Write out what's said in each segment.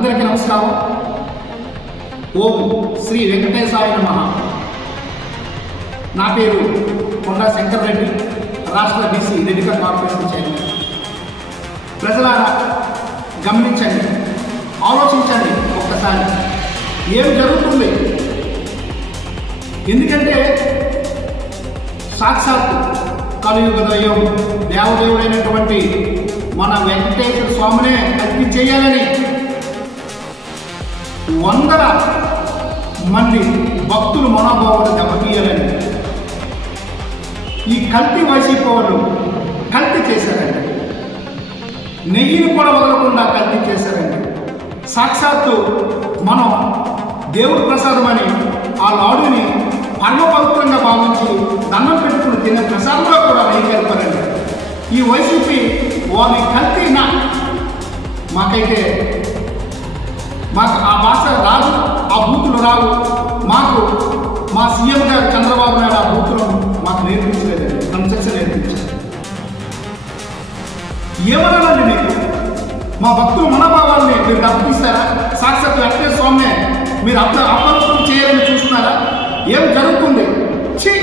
అందరికీ నమస్కారం. ఓం శ్రీ వెంకటేశాయ నమః. నా పేరు కొండా శంకర్ రెడ్డి, రాష్ట్ర బీసీ రెడ్డికల్ కార్పొరేషన్ చైర్మన్. ప్రజలారా గమనించండి, ఆలోచించండి ఒక్కసారి ఏం జరుగుతుంది. ఎందుకంటే సాక్షాత్ కలియుగ దైవం దేవదేవుడైనటువంటి మన వెంకటేశ్వర స్వామినే కల్పి చేయాలని వందల మంది భక్తులు మనోభావాలు దెబ్బతీయాలని ఈ కల్తీ వైసీపీ వాళ్ళు కల్తీ చేశారండి. నెయ్యిని కూడా వదలకుండా కల్తీ చేశారండి. సాక్షాత్తు మనం దేవుడి ప్రసాదమని ఆ లాడుని పరమపవిత్రంగా భావించి దండం పెట్టుకుని తినే ప్రసాదంలో కూడా నెయ్యి కలిపారండి. ఈ వైసీపీ వాళ్ళ కల్తీనా మాకైతే మాకు ఆ భాష రాదు, ఆ బూతులు రావు. మాకు మా సీఎం గారు చంద్రబాబు నాయుడు ఆ బూతులను మాకు నేర్పించలేదండి, కన్స్ట్రక్షన్ నేర్పించారు. ఏమనాలండి మీకు? మా భక్తులు మనోభావాల్ని మీరు దెబ్బతీస్తారా? సాక్షాత్ వెంకటేశ్వర స్వామిని మీరు అపవిత్రం చేయాలని చూస్తున్నారా? ఏం జరుగుతుంది? ఛీ,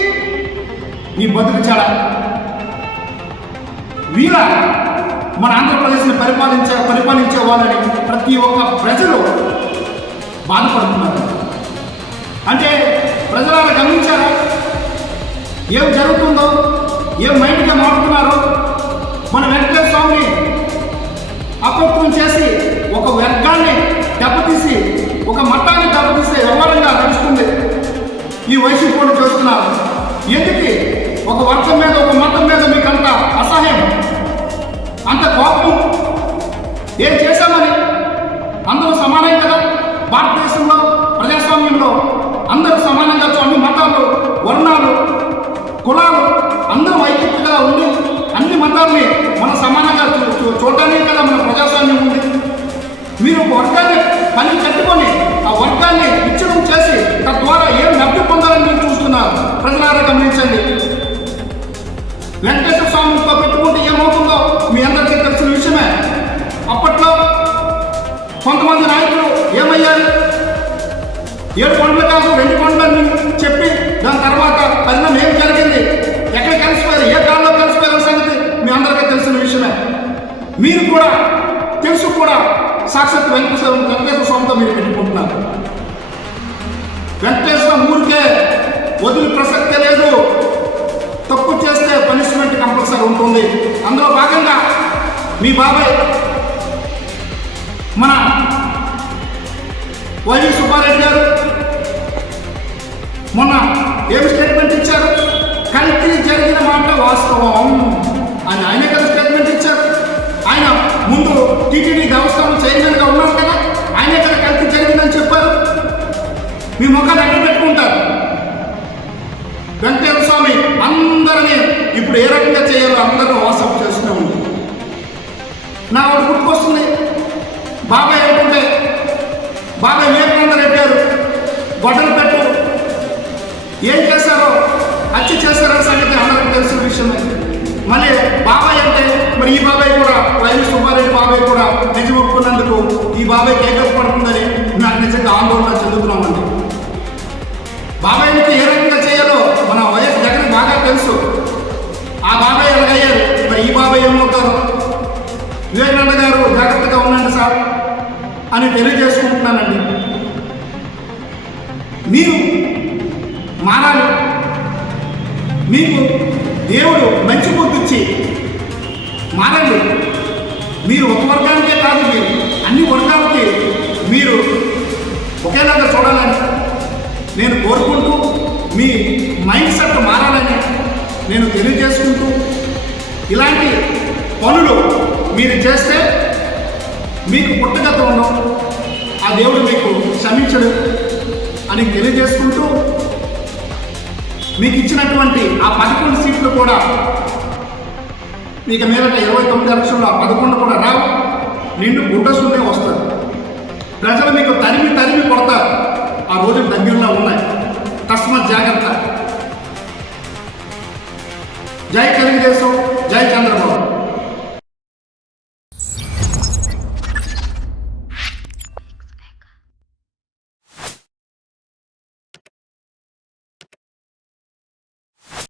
ఈ బతుకు చాడా. వీళ్ళ మన ఆంధ్రప్రదేశ్ని పరిపాలించే వాళ్ళని ప్రతి ఒక్క ప్రజలు బాధపడుతున్నారు. అంటే ప్రజలను గమనించారా ఏం జరుగుతుందో? ఏం మైండ్గా మారుతున్నారో? మన వెంకటేశ్వర స్వామిని అపవిత్రం చేసి ఒక వర్గాన్ని దెబ్బతీసి ఒక మతాన్ని దెబ్బతీసే వ్యవహారంగా నడుస్తుంది ఈ వైసీపీ చేస్తున్నారు. ఎందుకు ఒక వర్గం మీద ఒక మతం మీద మీకు అంత అసహ్యం, అంత కోపం? ఏం చేశామని? అందరూ సమానం కదా భారతదేశంలో, ప్రజాస్వామ్యంలో అందరూ సమానంగా అన్ని మతాలు, వర్ణాలు, కులాలు అందరూ ఐక్యతగా ఉండి అన్ని మతాల్ని మనం సమానంగా చూడటానికి కదా మన ప్రజాస్వామ్యం ఉంది. మీరు ఒక వర్గాన్ని పని కట్టుకొని ఆ వర్గాన్ని విచ్ఛిన్నం చేసి తద్వారా ఏం లబ్ధి పొందాలని మీరు చూస్తున్నారు. ప్రజలారా గమనించండి. వెంకటేశ్వర స్వామితో పెట్టుకుంటే ఏమవుతుందో మీ అందరికీ తెలిసిన విషయమే. అప్పట్లో కొంతమంది నాయకులు ఏమయ్యారు? 7 కొండలు కాదు 2 కొండలని చెప్పి దాని తర్వాత పరిణామం ఏం జరిగింది, ఎక్కడ కలిసిపోయారు, ఏ కాలంలో కలిసిపోయారు సంగతి మీ అందరికీ తెలిసిన విషయమే. మీరు కూడా తెలుసు కూడా సాక్షాత్ వెంకటేశ్వర స్వామితో మీరు పెట్టుకుంటున్నారు. వెంకటేశ్వర ఊరికే వదిలి ప్రసక్తే లేదు. తప్పు చేస్తే పనిష్మెంట్ కంపల్సరీ ఉంటుంది. అందులో భాగంగా మీ బాబాయ్ మన వైవి సుబ్బారెడ్డి గారు మొన్న ఏమి స్టేట్మెంట్ ఇచ్చారు? కల్తీ జరిగిన మాట వాస్తవం అని ఆయన కదా స్టేట్మెంట్ ఇచ్చారు. ఆయన ముందు టీటీడీ దేవస్థానం చైర్మన్గా ఉన్నారు కదా, ఆయనే కదా కల్తీ జరిగిందని చెప్పారు. మీ ముఖాన్ని అడ్డు పెట్టుకుంటారు. వెంకటేశ్వర స్వామి అందరినీ ఇప్పుడు ఏ రకంగా చేయాలో అందరూ వాట్సాప్ చేస్తూనే ఉంది. నా ఒకటి గుర్తుకొస్తుంది. బాబాయ్ అనుకుంటే బాబాయ్ వివేకానంద రెడ్డి గారు గొడ్డలు పెట్టు ఏం చేశారో హత్య చేశారనే సంగతి అందరికీ తెలిసిన విషయమే. మళ్ళీ బాబాయ్ అంటే మరి ఈ బాబాయ్ కూడా వైవి సుబ్బారెడ్డి బాబాయ్ కూడా నిజం ఒప్పుకున్నందుకు ఈ బాబాయ్ కేకప్ పడుతుందని నాకు నిజంగా ఆందోళన చెందుతున్నామండి. బాబాయ్కి ఏ రకంగా చేయాలో మన వైఎస్ జగన్ బాగా తెలుసు. ఆ బాబాయ్ ఎలాగయ్యారు, మరి ఈ బాబాయ్ ఏమవుతారు? వివేకానంద గారు జాగ్రత్తగా ఉండండి సార్ అని తెలియజేసుకుంటున్నానండి. మీరు మారాలి. మీకు దేవుడు మంచి బుద్ధిచ్చి మారండి. మీరు ఒక వర్గానికే కాదు, మీరు అన్ని వర్గాలకి మీరు ఒకేలాగా చూడాలని నేను కోరుకుంటూ, మీ మైండ్ సెట్ మారాలని నేను తెలియజేసుకుంటూ, ఇలాంటి పనులు మీరు చేస్తే మీకు పుట్టగత ఉండవు, ఆ దేవుడు మీకు క్షమించడు అని తెలియజేసుకుంటూ, మీకు ఇచ్చినటువంటి ఆ 11 సీట్లు కూడా మీకు మీదట 29 ఎలక్షన్లో 11 కూడా రావు, నిండు గుడ్డసునే వస్తారు. ప్రజలు మీకు తరిమి కొడతారు. ఆ రోజులు దగ్గరలో ఉన్నాయి. తస్మాత్ జాగ్రత్త. జై తెలుగుదేశం, జై చంద్రబాబు.